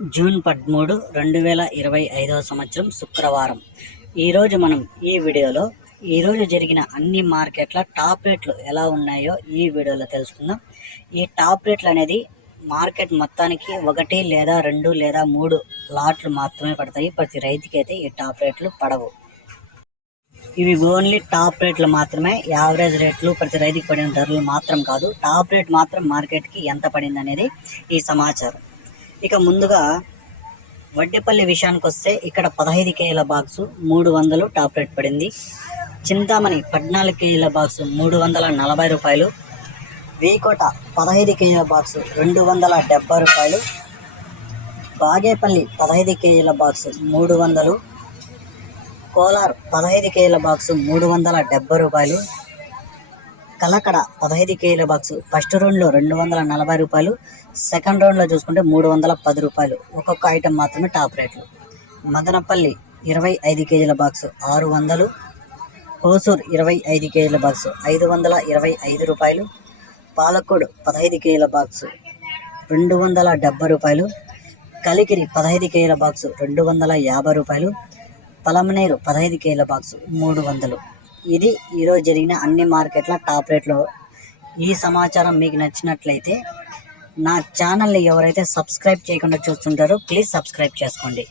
June పదమూడు రెండు వేల ఇరవై ఐదవ సంవత్సరం శుక్రవారం. ఈరోజు మనం ఈ వీడియోలో ఈరోజు జరిగిన అన్ని మార్కెట్ల టాప్ రేట్లు ఎలా ఉన్నాయో ఈ వీడియోలో తెలుసుకుందాం. ఈ టాప్ రేట్లు అనేది మార్కెట్ మొత్తానికి ఒకటి లేదా రెండు లేదా మూడు లాట్లు మాత్రమే పడతాయి. ప్రతి రైతుకి అయితే ఈ టాప్ రేట్లు పడవు. ఇవి ఓన్లీ టాప్ రేట్లు మాత్రమే. యావరేజ్ రేట్లు ప్రతి రైతుకి పడిన ధరలు మాత్రం కాదు. టాప్ రేట్ మాత్రం మార్కెట్కి ఎంత పడింది అనేది ఈ సమాచారం. ఇక ముందుగా వడ్డేపల్లి విషయానికి వస్తే ఇక్కడ పదహైదు కేజీల బాక్సు మూడు వందలు టాప్ రేట్ పడింది. చింతామణి పద్నాలుగు కేజీల బాక్సు మూడు వందల నలభై రూపాయలు. వీకోట పదహైదు కేజీల బాక్సు రెండు వందల డెబ్బై రూపాయలు. బాగేపల్లి పదహైదు కేజీల బాక్సు మూడు వందలు. కోలార్ పదహైదు కేజీల బాక్సు మూడు వందల డెబ్బై రూపాయలు. కలకడ పదహైదు కేజీల బాక్సు ఫస్ట్ రౌండ్లో రెండు వందల నలభై రూపాయలు సెకండ్ రౌండ్లో చూసుకుంటే మూడు వందల పది రూపాయలు. ఒక్కొక్క ఐటెం మాత్రమే టాప్ రేట్లు. మదనపల్లి ఇరవై ఐదు కేజీల బాక్సు ఆరు వందలు హోసూర్ ఇరవై ఐదు కేజీల బాక్సు ఐదు వందల ఇరవై ఐదు రూపాయలు పాలకోడు పదహైదు కేజీల బాక్సు రెండు వందల డెబ్బై రూపాయలు కలికిరి పదహైదు కేజీల బాక్సు రెండు వందల యాభై రూపాయలు పలమనేరు పదహైదు కేజీల బాక్సు మూడు వందలు. ఇది ఈరోజు జరిగిన అన్ని మార్కెట్ల టాప్ రేట్లో. ఈ సమాచారం మీకు నచ్చినట్లయితే నా ఛానల్ని ఎవరైతే సబ్స్క్రైబ్ చేయకుండా చూస్తుంటారో ప్లీజ్ సబ్స్క్రైబ్ చేసుకోండి.